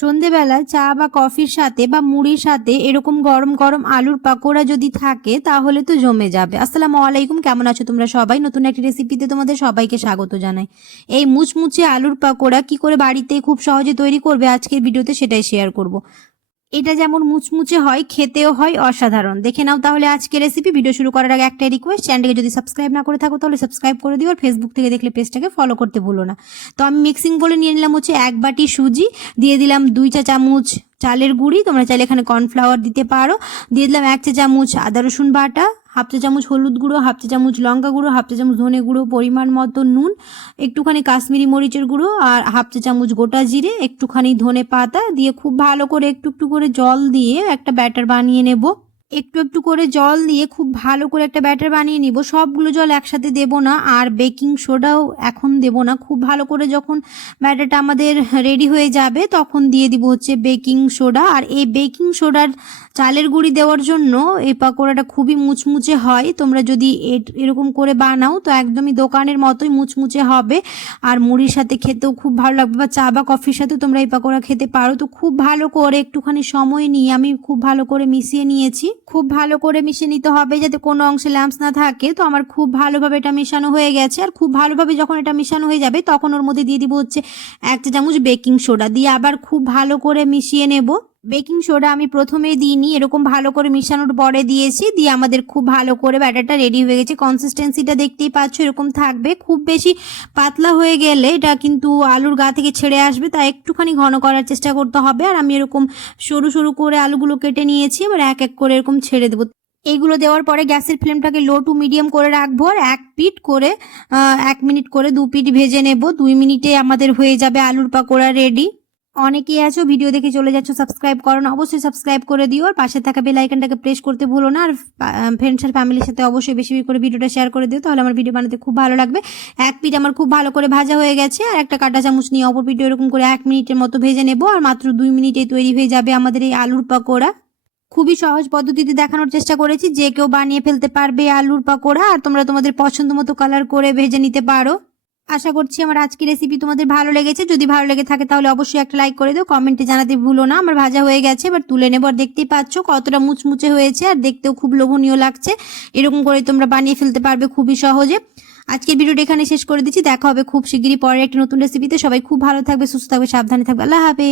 সন্ধেবেলা চা বা কফির সাথে বা মুড়ির সাথে এরকম গরম গরম আলুর পাকোড়া যদি থাকে তাহলে তো জমে যাবে। আসসালামু আলাইকুম, কেমন আছো তোমরা সবাই? নতুন একটি রেসিপিতে তোমাদের সবাইকে স্বাগত জানাই। এই মুচমুচে আলুর পাকোড়া কি করে বাড়িতে খুব সহজে তৈরি করবে আজকের ভিডিওতে সেটাই শেয়ার করব। এটা যেমন মুচমুচে হয়, খেতেও হয় অসাধারণ। দেখে নাও তাহলে আজকের রেসিপি। ভিডিও শুরু করার আগে একটাই রিকোয়েস্ট, চ্যানেলটাকে যদি সাবস্ক্রাইব না করে থাকো তাহলে সাবস্ক্রাইব করে দিও, আর ফেসবুক থেকে দেখলে পেজটাকে ফলো করতে ভুলো না। তো আমি মিক্সিং বলে নিয়ে নিলাম হচ্ছে 1 বাটি সুজি, দিয়ে দিলাম 2 চা চামচ চালের গুঁড়ি, তোমরা চাইলে এখানে কর্নফ্লাওয়ার দিতে পারো, দিয়ে দিলাম 1 চা চামচ আদা রসুন বাটা, 1/2 চা চামচ হলুদ গুঁড়ো, 1/2 চা চামচ লঙ্কা গুঁড়ো, 1/2 চা চামচ ধনে গুঁড়ো, পরিমাণ মতো নুন, একটুখানি কাশ্মীরি মরিচের গুঁড়ো, আর 1/2 চা চামচ গোটা জিরে, একটুখানি ধনে পাতা দিয়ে খুব ভালো করে একটু একটু করে জল দিয়ে একটা ব্যাটার বানিয়ে নেব। একটু একটু করে জল দিয়ে খুব ভালো করে একটা ব্যাটার বানিয়ে নিব। সবগুলো জল একসাথে দেব না, আর বেকিং সোডাও এখন দেব না। খুব ভালো করে যখন ব্যাটারটা আমাদের রেডি হয়ে যাবে তখন দিয়ে দিব হচ্ছে বেকিং সোডা। আর এই বেকিং সোডার চালের গুঁড়ি দেওয়ার জন্য এই পাকোড়াটা খুবই মুচমুচে হয়। তোমরা যদি এরকম করে বানাও তো একদমই দোকানের মতোই মুচমুচে হবে, আর মুড়ির সাথে খেতেও খুব ভালো লাগবে, বা চা বা কফির সাথে তোমরা এই পাকোড়া খেতে পারো। তো খুব ভালো করে একটুখানি সময় নিয়ে আমি খুব ভালো করে মিশিয়ে নিয়েছি। খুব ভালো করে মিশিয়ে নিতে হবে যাতে কোনো অংশে ল্যাম্পস না থাকে। তো আমার খুব ভালোভাবে এটা মিশানো হয়ে গেছে, আর খুব ভালোভাবে যখন এটা মিশানো হয়ে যাবে তখন ওর মধ্যে দিয়ে দিব হচ্ছে 1 চা চামচ বেকিং সোডা, দিয়ে আবার খুব ভালো করে মিশিয়ে নেব। বেকিং সোডা আমি প্রথমেই দিইনি, এরকম ভালো করে মিশানোর পরে দিয়েছি। দিয়ে আমাদের খুব ভালো করে ব্যাটারটা রেডি হয়ে গেছে। কনসিস্টেন্সিটা দেখতেই পাচ্ছ, এরকম থাকবে। খুব বেশি পাতলা হয়ে গেলে এটা কিন্তু আলুর গা থেকে ছেড়ে আসবে, তাই একটুখানি ঘন করার চেষ্টা করতে হবে। আর আমি এরকম সরু সরু করে আলুগুলো কেটে নিয়েছি, এবার এক এক করে এরকম ছেড়ে দেবো। এইগুলো দেওয়ার পরে গ্যাসের ফ্লেমটাকে লো টু মিডিয়াম করে রাখবো, আর 1 পিঠ করে 1 মিনিট করে 2 পিঠ ভেজে নেব। 2 মিনিটে আমাদের হয়ে যাবে আলুর পাকোড়া রেডি। অনেকেই আছো ভিডিও দেখে চলে যাচ্ছ, সাবস্ক্রাইব করো না, অবশ্যই সাবস্ক্রাইব করে দিও, আর পাশে থাকা বেল আইকনটাকে প্রেস করতে ভুলো না। আর ফ্রেন্ডস আর ফ্যামিলির সাথে অবশ্যই বেশি বেশি করে ভিডিওটা শেয়ার করে দিও, তাহলে আমার ভিডিও বানাতে খুব ভালো লাগবে। 1 পিঠ আমার খুব ভালো করে ভাজা হয়ে গেছে, আর একটা কাঁটা চামচ নিয়ে অপর পিঠে এরকম করে 1 মিনিটের মতো ভেজে নেব, আর মাত্র 2 মিনিটেই তৈরি হয়ে যাবে আমাদের এই আলুর পাকোড়া। খুবই সহজ পদ্ধতিতে দেখানোর চেষ্টা করেছি, যে কেউ বানিয়ে ফেলতে পারবে আলুর পাকোড়া, আর তোমরা তোমাদের পছন্দ মতো কালার করে ভেজে নিতে পারো। আশা করছি আমার আজকের রেসিপি তোমাদের ভালো লেগেছে। যদি ভালো লেগে থাকে তাহলে অবশ্যই একটা লাইক করে দিও, কমেন্টে জানাতে ভুলো না। আমার ভাজা হয়ে গেছে, এবার তুলে নেব। আর দেখতেই পাচ্ছ কতটা মুচমুচে হয়েছে, আর দেখতেও খুব লোভনীয় লাগছে। এরকম করে তোমরা বানিয়ে ফেলতে পারবে খুবই সহজে। আজকের ভিডিওটা এখানে শেষ করে দিচ্ছি। দেখা হবে খুব শিগগিরই পরের একটি নতুন রেসিপিতে। সবাই খুব ভালো থাকবে, সুস্থ থাকবে, সাবধানে থাকবে। আল্লাহ হাফেজ।